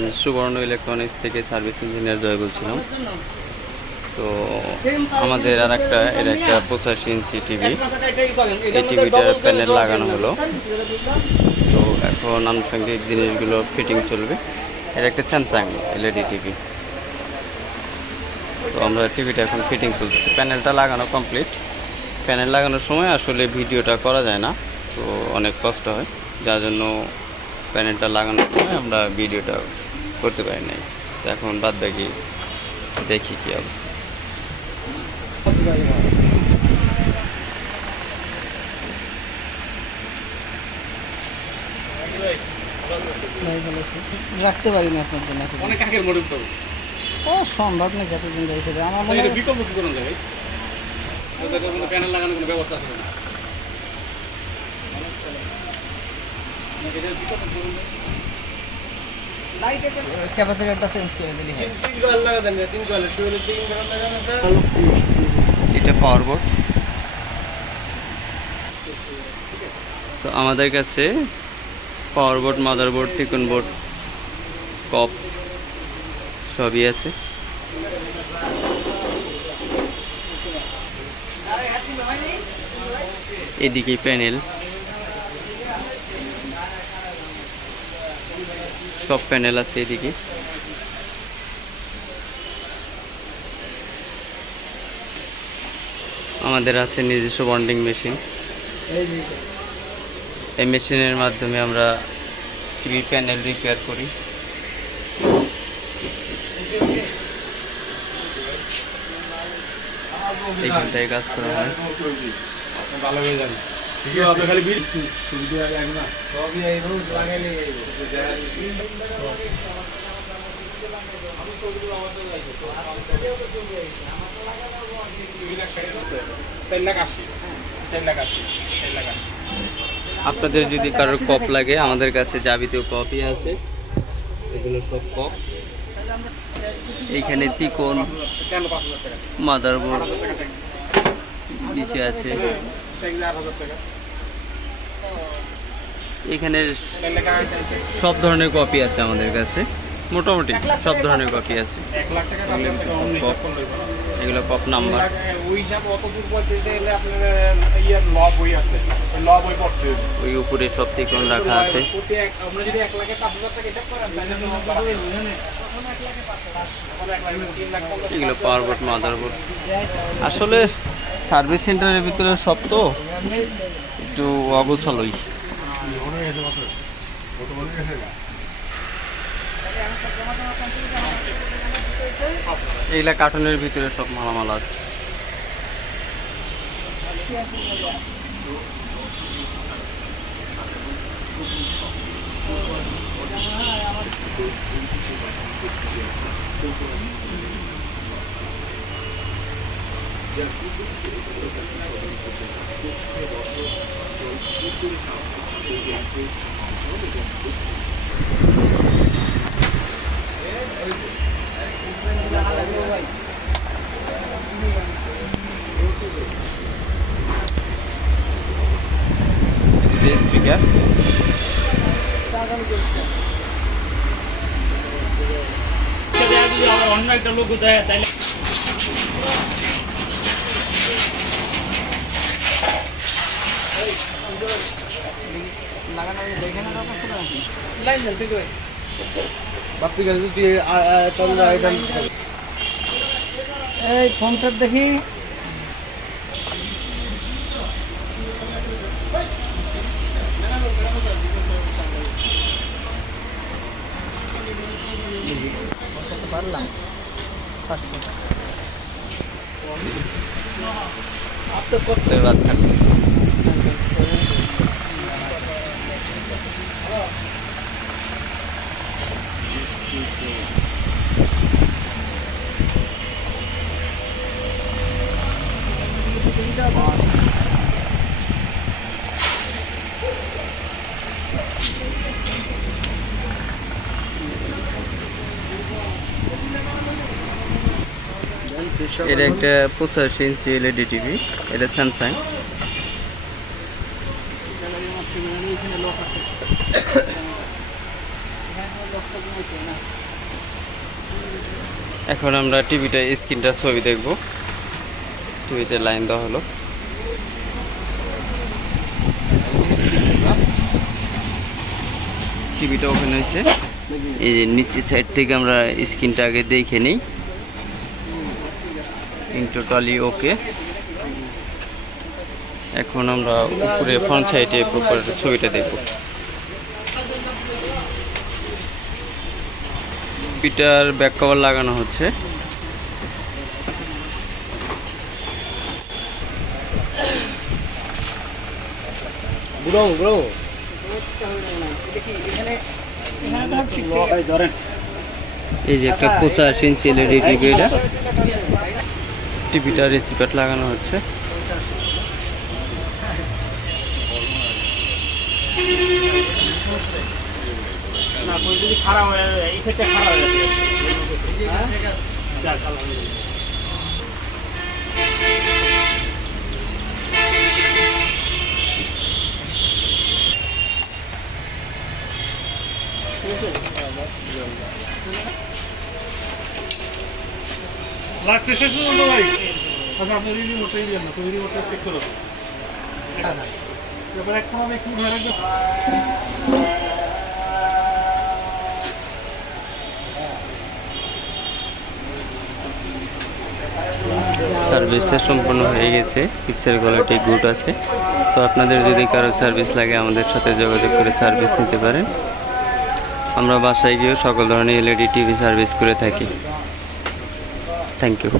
আমি সুবর্ণ ইলেকট্রনিক্স থেকে সার্ভিস ইঞ্জিনিয়ার জয় বলছিলাম। তো আমাদের আর একটা এটা একটা 85 ইঞ্চি টিভি, এই টিভিটার প্যানেল লাগানো হলো। তো এখন আনুষঙ্গিক জিনিসগুলো ফিটিং চলবে। এটা একটা স্যামসাং এলইডি টিভি। তো আমরা টিভিটা এখন ফিটিং চলতেছে, প্যানেলটা লাগানো কমপ্লিট। প্যানেল লাগানোর সময় আসলে ভিডিওটা করা যায় না, তো অনেক কষ্ট হয়, যার জন্য প্যানেলটা লাগানোর সময় আমরা ভিডিওটা করতে পারি নাই। তো এখন বাদ বাকি দেখি কী অবস্থা। রাখতে পারি না আপনার জন্য, অনেক আগের মডেল তো ও সম্ভব না যতদিন রেখে দেয়। আমার মনে হয় বিকল্প কি করুন ভাই, কোনো প্যানেল লাগানোর কোনো ব্যবস্থা আছে না? ক্যাপাসিটরটা চেঞ্জ করে দিলি হয়। এটা পাওয়ার বোর্ড। তো আমাদের কাছে পাওয়ার বোর্ড, মাদার বোর্ড, টিকন বোর্ড, কপ সবই আছে। এদিকে প্যানেল, সব প্যানেল আছে এদিকে। আমাদের আছে নিজস্ব বন্ডিং মেশিন। এই মেশিনের মাধ্যমে আমরা টিভি প্যানেল রিপেয়ার করি। এইখানটায় কাজ করা হয়। ভালো হয়ে যাবে, আপনি খালি বিল আপনাদের যদি কারোর কপ লাগে, আমাদের কাছে যাবতীয় কপই আছে। এগুলো সব কপ। এইখানে তিকোন, মাদারবোর্ড নিচে আছে। এখানে সব ধরনের কপি আছে আমাদের কাছে, মোটামুটি সব ধরনের কপি আছে। এগুলো কপ নাম্বার। ওই উপরে সব তিকোন রাখা আছে। এগুলো পাওয়ার বোর্ড, মাদার বোর্ড। আসলে সার্ভিস সেন্টারের ভিতরে সব তো একটু অগোছালোই। এইগুলা কার্টুনের ভিতরে সব মালামাল আছে। স্পিকার অন্য একটা লোক দেয় তাইলে লাগানো দেখে না দরকার ছিল নাকি? লাইন দেন ঠিক আছে বাপি গাছ দিয়ে চল যায়। এই ফোনটা দেখি। বসাতে পারলাম, পারছি। আপনার করতে বাদ থাকে। এটা একটা 85 ইঞ্চি এলইডি টিভি, এটা স্যামসাং। এখানে লোক আছে। এখানে লোকটা ঘুমাইতে এখন আমরা টিভিটা স্ক্রিনটা ছবি দেখব। টিভিতে লাইন দেওয়া হলো। টিভিটা ওপেন হয়েছে। এই যে নিচের সাইড থেকে আমরা স্ক্রিনটা আগে দেখে নিই। টোটালি ওকে। এখন আমরা উপরে ফ্রন্ট সাইডে প্রপার ছবিটা দেখব। টিভিটার ব্যাক কভার লাগানো হচ্ছে। বুড়ো বুড়ো এই যে একটা 85 ইঞ্চি এলইডি টিভি, এটা টিভিটা রিসিভার লাগানো হচ্ছে। লাগছে শেষ পর্যন্ত ভাই। আচ্ছা আপনি রিমোটটাই দিবেন না, তুমি রিমোটটা চেক করো। এবার এখন আমি একটু ধরে রাখবো। সার্ভিসটা সম্পূর্ণ হয়ে গেছে। পিকচার কোয়ালিটি গুড আছে। তো আপনাদের যদি কারো সার্ভিস লাগে আমাদের সাথে যোগাযোগ করে সার্ভিস নিতে পারেন। আমরা বাসায় গিয়েও সকল ধরনের এলইডি টিভি সার্ভিস করে থাকি। Thank you.